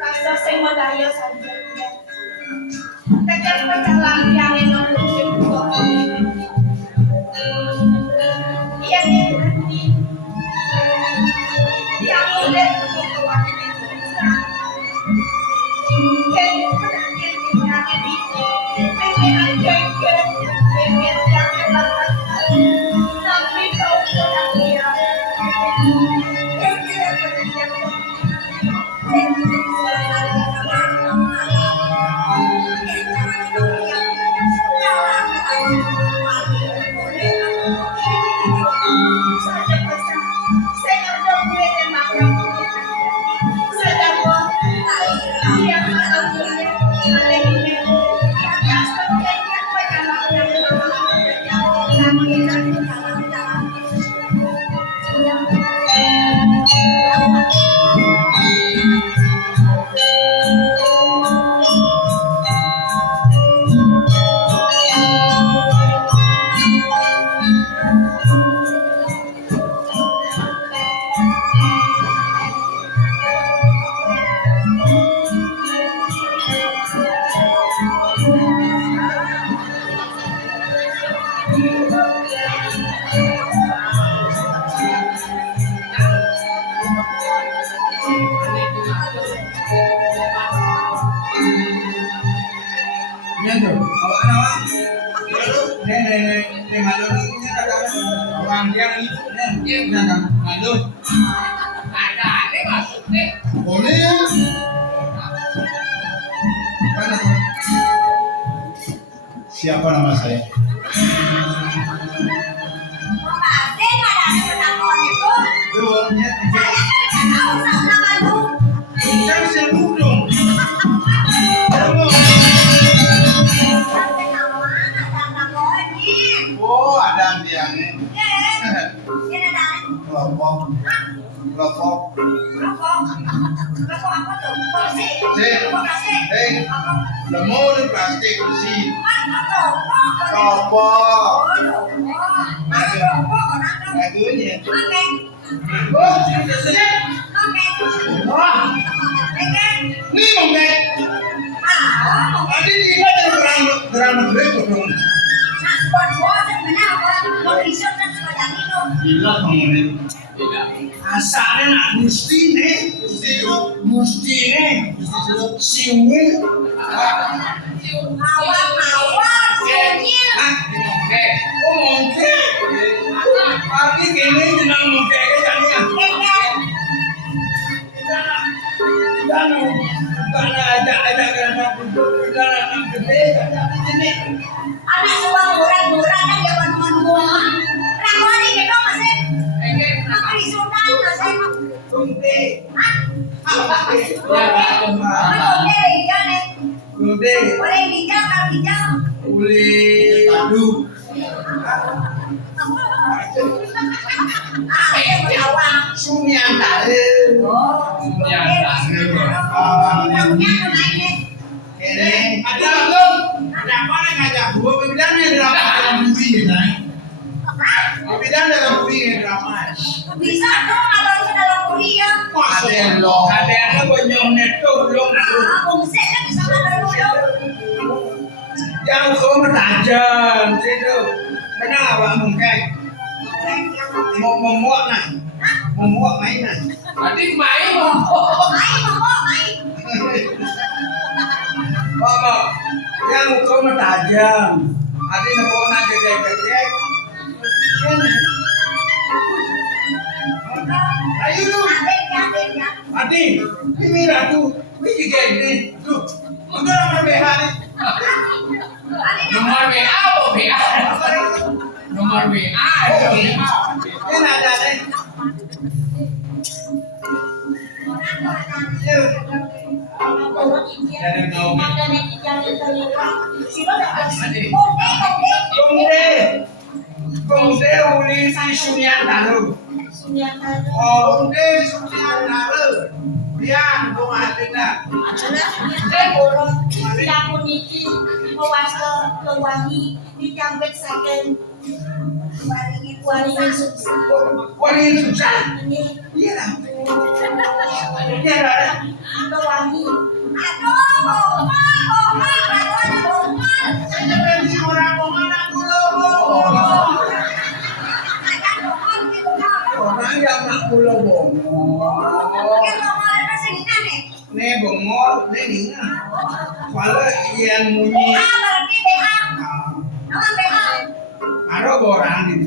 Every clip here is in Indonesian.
Rasa sing madaya saja. Tekan pecalang yang enak juga. Yang ini yang udah kebutuhan Siapa nama saya? Oh, ada tiangnya. Kelompok. Lemo di plastik besi. Kelompok. Lagunya. Oh, sini. Ini mungkin. Tadi kita terang berikut dong. Gila kemudian. Asalnya nak Gusti nih, siwil, mungkin, tapi kini jenang mungkin kayaknya, dan karena ada kerana gede, ini, anak uang murah-murah kan ya teman-teman ramuan ini dong masih di Sudan masih Gunde, boleh hijau kalau hijau boleh tadu, Sumian tadi, ini ada belum? Ada apa nih ngajak gua pembedaan yang dalam bumi ini, pembedaan dalam bumi ini drama. bisa dong kalau itu dalam kuliah Ada yang bonyong neto belum. bungsen kan bisa ada dulu Yang kau bertajam, itu kenapa mungkin? Mau muak nah, mau muak mainan. Adik main main Mama, yang kau bertajam, ada yang mau nak gede-gede. Ayo lu, Adi, ini ratu, ini gede, tuh, udah nomor BH nih. nomor WA apa WA? Nomor WA. Ini ada nih. Dari tahu. Kongde uli si Sunyan Daru. Kongde Sunyan Daru. Biang kong atina. yang puniki mewas ke wangi dicambek saking waringin sukses. Waringin susah. Ini Iya lah. Iya lah. wangi. Aduh, Saya pensi orang omongan aku loh. Orang yang nak pulau bongol. Nih bongol, nih nih. Kalau yang munyi. Ada orang di.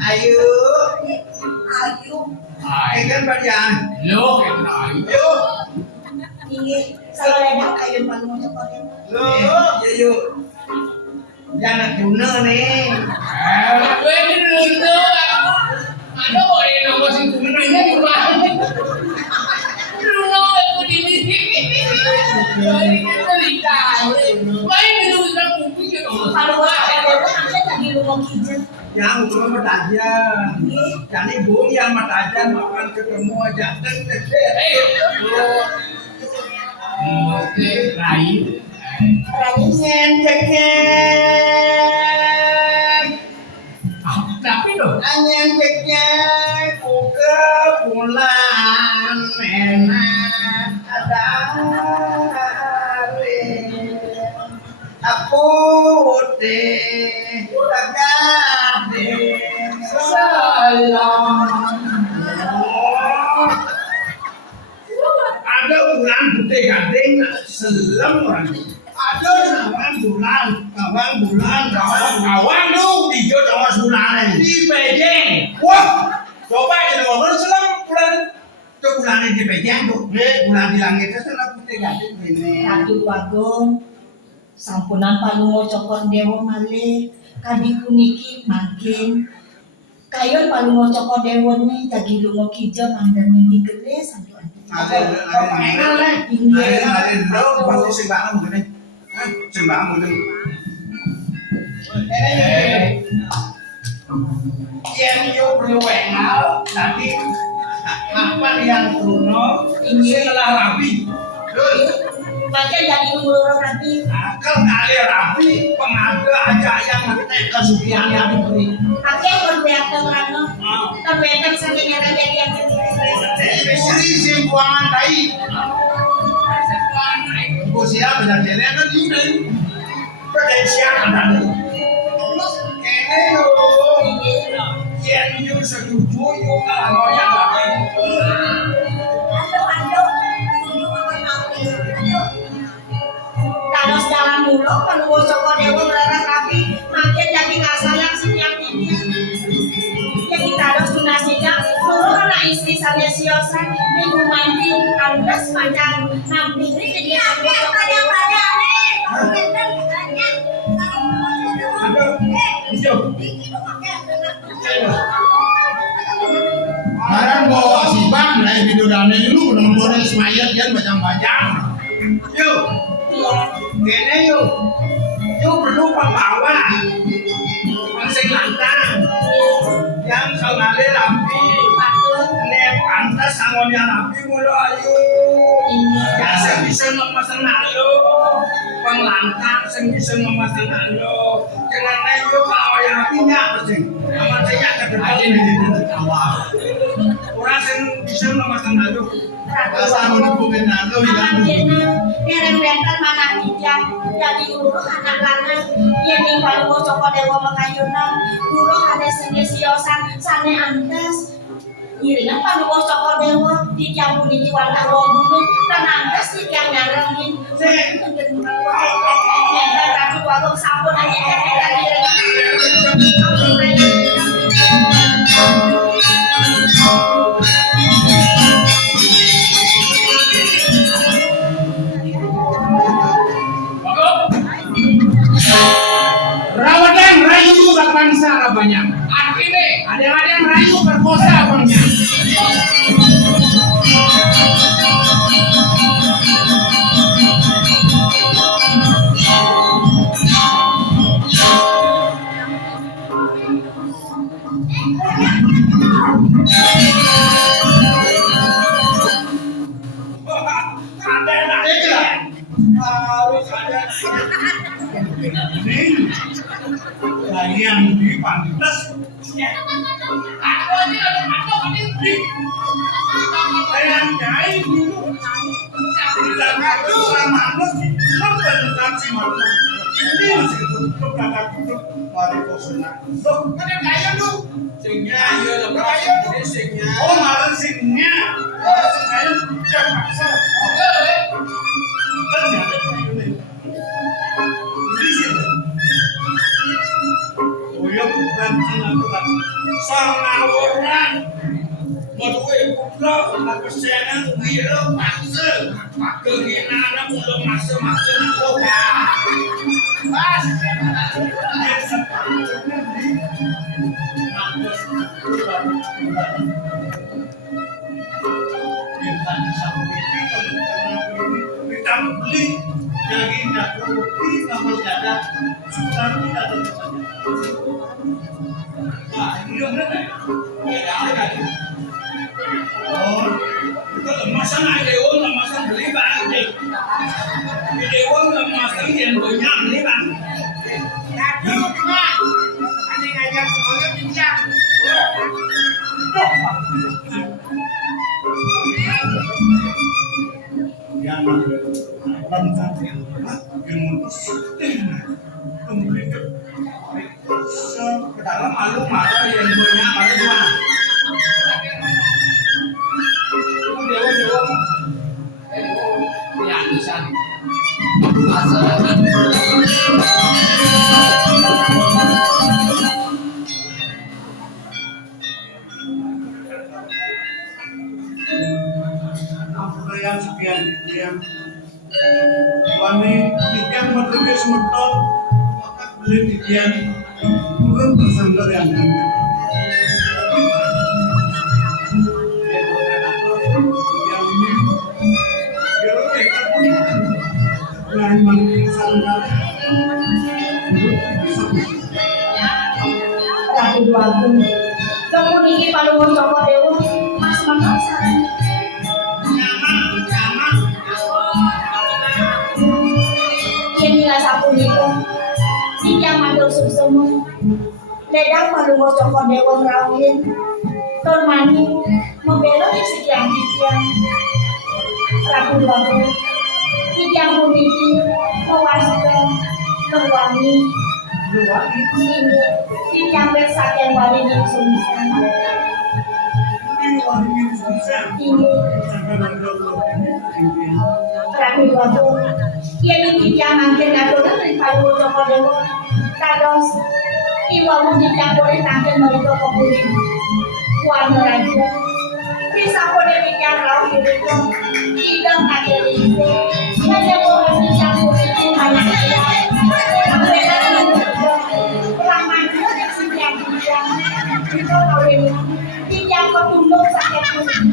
Ayo. Ayo kan bagian. Lo kayak kenal. Ayo. Lo, ayo. Jangan tuna nih. Gue ini dulu. Ada boleh nama si Tuna ini di mana? Tuna aku di sini. Ini cerita. Main di luar kuping ya dong. Yang belum bertajan. Jadi bung yang bertajan makan ketemu aja. Oke, lain. Tapi dong. Angin cekek buka bulan enak ada aku teh tegade salam ada bulan putih gading selam orang ada kawan bulan kawan lu hijau sama bulan di Beijing. Wah, coba jadi ngomong selam bulan itu bulan di Beijing tuh, bulan di langit itu selam putih gading ini. Ratu Bagong sampunan palungo cokon dewa malih kadi puniki makin kayon palungo cokon dewa ni tagi lungo kijo mandan ni gede santuan. Ada lo pasti sembahmu gini, sembahmu gini. Yang yo berwenal tadi apa yang Bruno ini setelah rapi. Baca jadi umur nanti Akal kali rapi pengaga aja yang kita kesukian yang diberi. akhirnya berbeakan rano terbeakan saking yang jadi yang Ini simpuangan tai. Usia benar jadi kan ini. Potensial ada. Kene yo. Yang yo setuju yo kalau yang lain. kalau jalan mulu kalau cokon dewa melarang rapi makin jadi kasayang setiap ini yang kita harus tunasinya dulu anak istri saya siosan minggu mandi kandas panjang namping ini jadi aku pada Barang bawa si bang naik video dana lu nonton semayat kan bacang-bacang. Yuk, kene yuk, yuk perlu pembawa, masing lantang, yang sengaja rapi, ne pantas sangonnya rapi mulu ayu, ya saya bisa memasang alu, penglantang saya bisa memasang alu, jangan ayu kalau yang rapinya pasti, aman saya ke depan ini awal, orang saya bisa memasang alu. Asal mau dipungin nato bilang Kerembetan mana kijang jadi uruh anak lanang yang tinggal mau cokot dewa makayunan uruh ada seni siosan sane antas iringan pada mau cokot dewa di jambu di warna rombongan dan antas di yang nyarangin yang ratu bagong sabun aja kita Rawadan rayu bangsa banyak. Akhirnya Ada yang rayu perkosa banyak. Ada yang harus ada Ini kalian di pantas. Aku aja ada masuk ini. Kalian nyai tidak ngaku sama anus sampai dengan si malu. Ini masih tutup kata tutup mari kosong. Tuh, Ada kaya lu. Singnya iya lah bro. Ini singnya. oh malah singnya, malah singnya tidak paksa. Ternyata ini. Di sini. Oh ya bukan aturan. Sama orang. Maduwe putra na kesenan wira paksa. Kehinaan mula masa-masa nakoba. Pas. Kita beli daging daging kopi sama dada sudah tidak terjadi. Nah, ini benar ya? Ada. Oh, itu lemasan aja, lemasan beli bang. Ini lemasan yang banyak beli bang. Aduh, Bang. Ani ngajak semuanya bincang. Yang bangsa yang kemudian ke dalam malu marah yang banyak ada dua. Dewa. Ya bisa. Yang sekian yang wani tiga menteri semeton maka beli tiga turun bersandar yang Ratu duaku. Temu niki palungo saka dewa Mas Manasa. Yen nggak sapunika sing matur suksema. Ledang palungo saka dewa Rawin. Ton mani membela sekian tiang. Ratu duaku. Tiang puniki mewasta ngewangi ini tiang bersakian wali di sumsan. Ini Ratu duaku. Yen iki tiang mangken aturan ing palungo saka dewa kados iwamu dicampuri tangken mereka kebuli warna raja bisa boleh bikin lau hidupnya tidak kakek ini hanya boleh dicampuri hanya dia beda dengan ramai yang sekian dia itu kawin tidak ketunduk sakit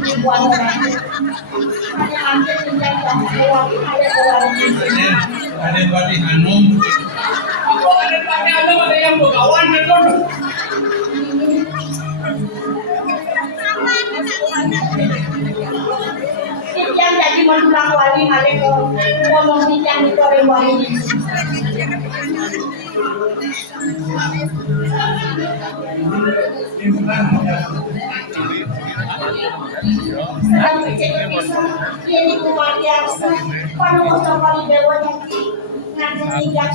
di warna raja hanya mungkin menjaga ada keluarga ada badi hanum. Aku ada pakai ada yang berkawan betul. Tiang jadi mendulang wali mereka ngomong tiang itu orang wali ini. Sedang cek bisa, ini kumar biasa. Pada waktu kali dewa jadi nganten tiga